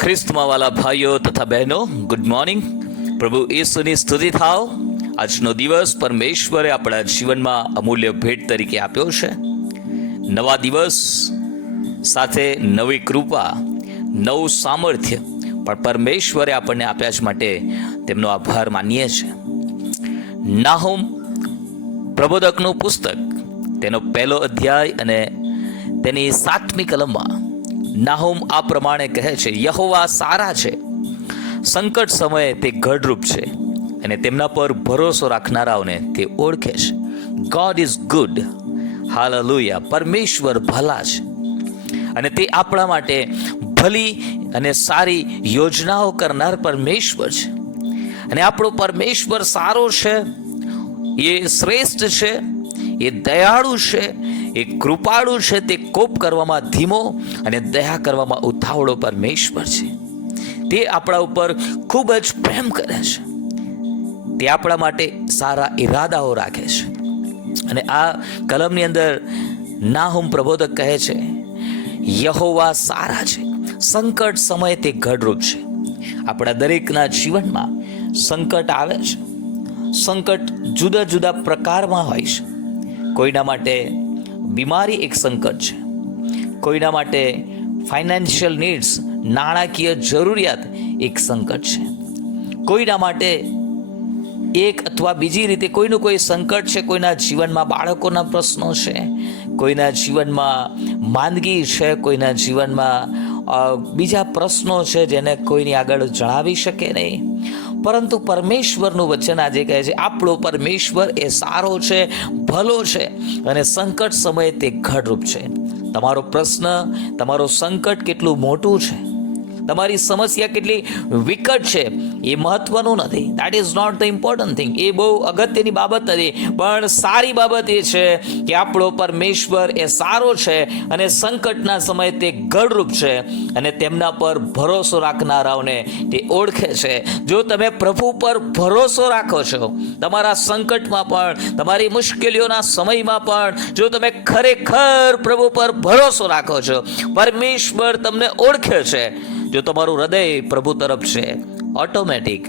ખ્રિસ્તમાં વાલા ભાઈઓ તથા બહેનો ગુડ મોર્નિંગ પ્રભુ ઈસુની સ્તુતિ થાવ. આજનો દિવસ પરમેશ્વરે આપણા જીવનમાં અમૂલ્ય ભેટ તરીકે આપ્યો છે. નવા દિવસ સાથે નવી કૃપા, નવું સામર્થ્ય પણ પરમેશ્વરે આપણને આપ્યા જ માટે તેમનો આભાર માનીએ છીએ. નાહોમ પ્રબોધકનું પુસ્તક, તેનો પહેલો અધ્યાય અને તેની સાતમી કલમમાં નાહોમ આ પ્રમાણે કહે છે, યહોવા સારા છે. સંકટ સમયે તે ગઢરૂપ છે અને તેમના પર ભરોસો રાખનારાઓને તે ઓળખે છે. ગોડ ઇઝ ગુડ હાલેલુયા પરમેશ્વર ભલા છે. અને તે આપણા માટે ભલી અને સારી યોજનાઓ કરનાર પરમેશ્વર છે. અને આપણો પરમેશ્વર સારો છે. એ શ્રેષ્ઠ છે. એ દયાળુ છે. એ કૃપાળુ છે તે કોપ કરવામાં ધીમો અને દયા કરવામાં ઉથાવળો પરમેશ્વર છે. તે આપણા ઉપર ખૂબ જ પ્રેમ કરે છે. તે આપણા માટે સારા ઈરાદાઓ રાખે છે. અને આ કલમની અંદર નાહુમ પ્રબોધક કહે છે, યહોવા સારા છે. સંકટ સમયે તે ગઢરૂપ છે. આપણા દરેકના જીવનમાં સંકટ આવે છે. સંકટ જુદા જુદા પ્રકારમાં હોય છે. કોઈના માટે બીમારી એક સંકટ છે. કોઈના માટે ફાઇનાન્શિયલ નીડ્સ નાણાકીય જરૂરિયાત એક સંકટ છે. કોઈના માટે એક અથવા બીજી રીતે કોઈનું કોઈ સંકટ છે, કોઈના જીવનમાં બાળકોના પ્રશ્નો છે, કોઈના જીવનમાં માંદગી છે, કોઈના જીવનમાં બીજા પ્રશ્નો છે જેને કોઈની આગળ જણાવી શકે નહીં. પરંતુ પરમેશ્વરનું વચન આજે કહે છે, આપણો પરમેશ્વર એ સારો છે, ભલો છે અને સંકટ સમયે તે ઘડરૂપ છે. તમારો પ્રશ્ન, તમારો સંકટ કેટલું મોટું છે? તમારી સમસ્યા કેટલી વિકટ છે, એ મહત્વનું નથી. That is not the important thing એ બહુ અગત્યની બાબત નથી. પણ સારી બાબત એ છે કે આપણો પરમેશ્વર એ સારો છે અને સંકટના સમયે તે ગઢરૂપ છે અને તેમના પર ભરોસો રાખનારાઓને તે ઓળખે છે. જો તમે પ્રભુ પર ભરોસો રાખો છો, તમારા સંકટમાં પણ, તમારી મુશ્કેલીઓના સમયમાં પણ, જો તમે ખરેખર પ્રભુ પર ભરોસો રાખો છો, પરમેશ્વર તમને ઓળખે છે. જો તમારું હૃદય પ્રભુ તરફ છે ઓટોમેટિક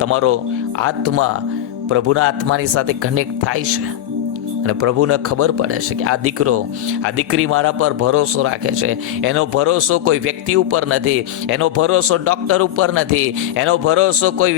તમારો આત્મા પ્રભુના આત્માની સાથે કનેક્ટ થાય છે. અને પ્રભુને ખબર પડે છે કે આ દીકરો, આ દીકરી મારા પર ભરોસો રાખે છે. એનો ભરોસો કોઈ વ્યક્તિ ઉપર નથી, એનો ભરોસો ડૉક્ટર ઉપર નથી, એનો ભરોસો કોઈ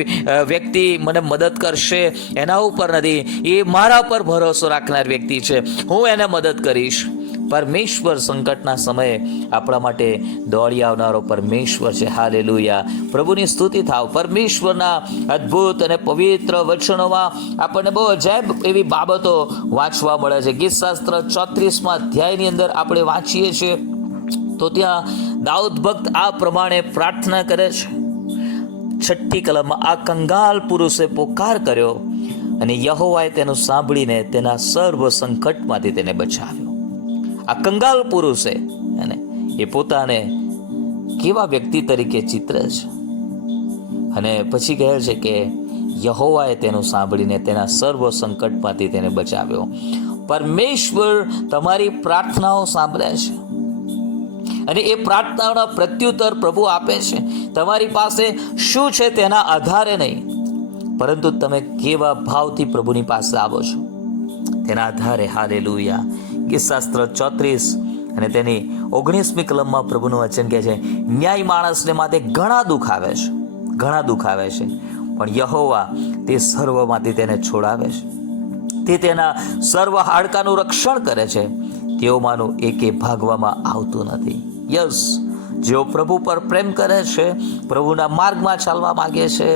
વ્યક્તિ મને મદદ કરશે એના ઉપર નથી. એ મારા પર ભરોસો રાખનાર વ્યક્તિ છે. હું એને મદદ કરીશ. પરમેશ્વર સંકટના સમયે આપણા માટે દોડી આવનારો પરમેશ્વર છે. હાલેલુયા. પ્રભુની સ્તુતિ થાવ. પરમેશ્વરના અદ્ભુત અને પવિત્ર વચનોમાં આપણને બહુ અજાયબ એવી બાબતો વાંચવા મળે છે. ગીતશાસ્ત્ર ચોત્રીસમાં અધ્યાયની અંદર આપણે વાંચીએ છીએ. તો ત્યાં દાઉદ ભક્ત આ પ્રમાણે પ્રાર્થના કરે છે. છઠ્ઠી કલમમાં, આ કંગાલ પુરુષે પોકાર કર્યો અને યહોવાએ તેનું સાંભળીને તેના સર્વ સંકટમાંથી તેને બચાવ્યો. આ કંગાલ પુરુષે અને એ પોતાને કેવા વ્યક્તિ તરીકે ચિત્રે છે. અને પછી કહે છે કે યહોવાએ તેનું સાંભળીને તેના સર્વ સંકટમાંથી તેને બચાવ્યો. પરમેશ્વર તમારી પ્રાર્થનાઓ સાંભળે છે. અને એ પ્રાર્થનાઓના પ્રત્યુત્તર પ્રભુ આપે છે. તમારી પાસે શું છે તેના આધારે નહીં. પરંતુ તમે કેવા ભાવથી પ્રભુની પાસે આવો છો. તેના આધારે, હાલેલુયા. ગીતશાસ્ત્ર ચોત્રીસ અને તેની ઓગણીસમી કલમમાં પ્રભુનું વચન કહે છે, ન્યાય માણસને માટે ઘણા દુઃખ આવે છે, ઘણા દુઃખ આવે છે, પણ યહોવા તે સર્વમાંથી તેને છોડાવે છે. તે તેના સર્વ હાડકાનું રક્ષણ કરે છે. તેઓમાંનું એકે ભાગવામાં આવતું નથી. યસ, જેઓ પ્રભુ પર પ્રેમ કરે છે, પ્રભુના માર્ગમાં ચાલવા માગે છે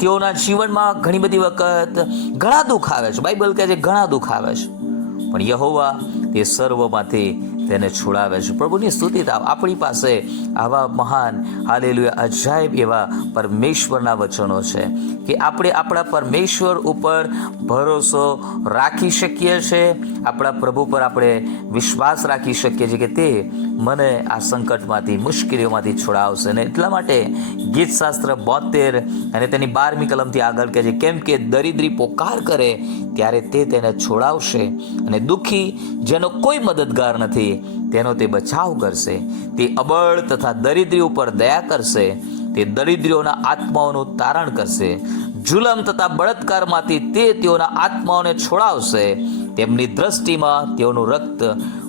તેઓના જીવનમાં ઘણી બધી વખત ઘણા દુઃખ આવે છે. બાઇબલ કહે છે, ઘણા દુઃખ આવે છે. પણ યહોવા તે સર્વમાંથી તેને છોડાવે છે. પ્રભુની સ્તુતિ આપણી પાસે આવા મહાન, હાલેલુયા, અજાયબ એવા પરમેશ્વરના વચનો છે કે આપણે આપણા પરમેશ્વર ઉપર ભરોસો રાખી શકીએ છીએ આપણા પ્રભુ પર આપણે વિશ્વાસ રાખી શકીએ છીએ કે તે મને આ સંકટમાંથી, મુશ્કેલીઓમાંથી છોડાવશે. અને એટલા માટે ગીતશાસ્ત્ર બોતેર અને તેની બારમી કલમથી આગળ કહે છે, કેમ કે દરિદ્રી પોકાર કરે ત્યારે તે તેને છોડાવશે અને દુઃખી, જેનો કોઈ મદદગાર નથી તેનો તે બચાવ કરશે, તે અબળ તથા દરિદ્રી ઉપર દયા કરશે, તે દરિદ્રીઓના આત્માઓનું તારણ કરશે. જુલમ તથા બળાત્કારમાંથી તે તેઓના આત્માઓને છોડાવશે, તેમની દ્રષ્ટિમાં તેઓનું રક્ત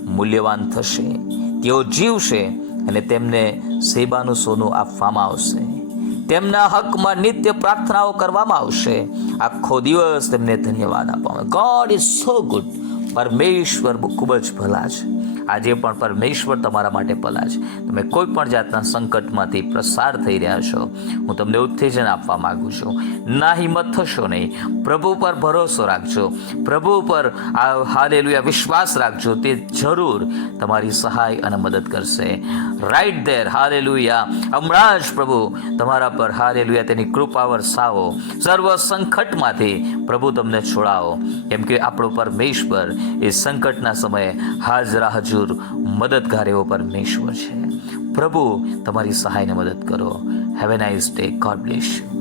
મૂલ્યવાન થશે. તેઓ જીવશે અને તેમને સેબાનું સોનું આપવામાં આવશે. તેમના હકમાં નિત્ય પ્રાર્થનાઓ કરવામાં આવશે. આખો દિવસ તેમને ધન્યવાદ આપવામાં ગોડ ઇઝ સો ગુડ પરમેશ્વર ખૂબ જ ભલા છે. આજે પણ પરમેશ્વર તમારા માટે પલા છે. તમે કોઈ પણ જાતના સંકટમાંથી પ્રસાર થઈ રહ્યા છો, હું તમને ઉત્તેજન આપવા માંગુ છું. ના હિંમત થશો નહીં. પ્રભુ પર ભરોસો રાખજો. પ્રભુ પર આ હાલેલુયા વિશ્વાસ રાખજો. તે જરૂર તમારી સહાય અને મદદ કરશે. Right there hallelujah. હમણાં જ પ્રભુ તમારા પર હાલેલુયા તેની કૃપા વરસાવો. સર્વ સંકટમાંથી પ્રભુ તમને છોડાવો. કેમ કે આપણો પરમેશ્વર એ સંકટના સમયે હાજરા હજુર મદદગાર એવો પરમેશ્વર છે. પ્રભુ, તમારી સહાયને મદદ કરો. Have a nice day God bless you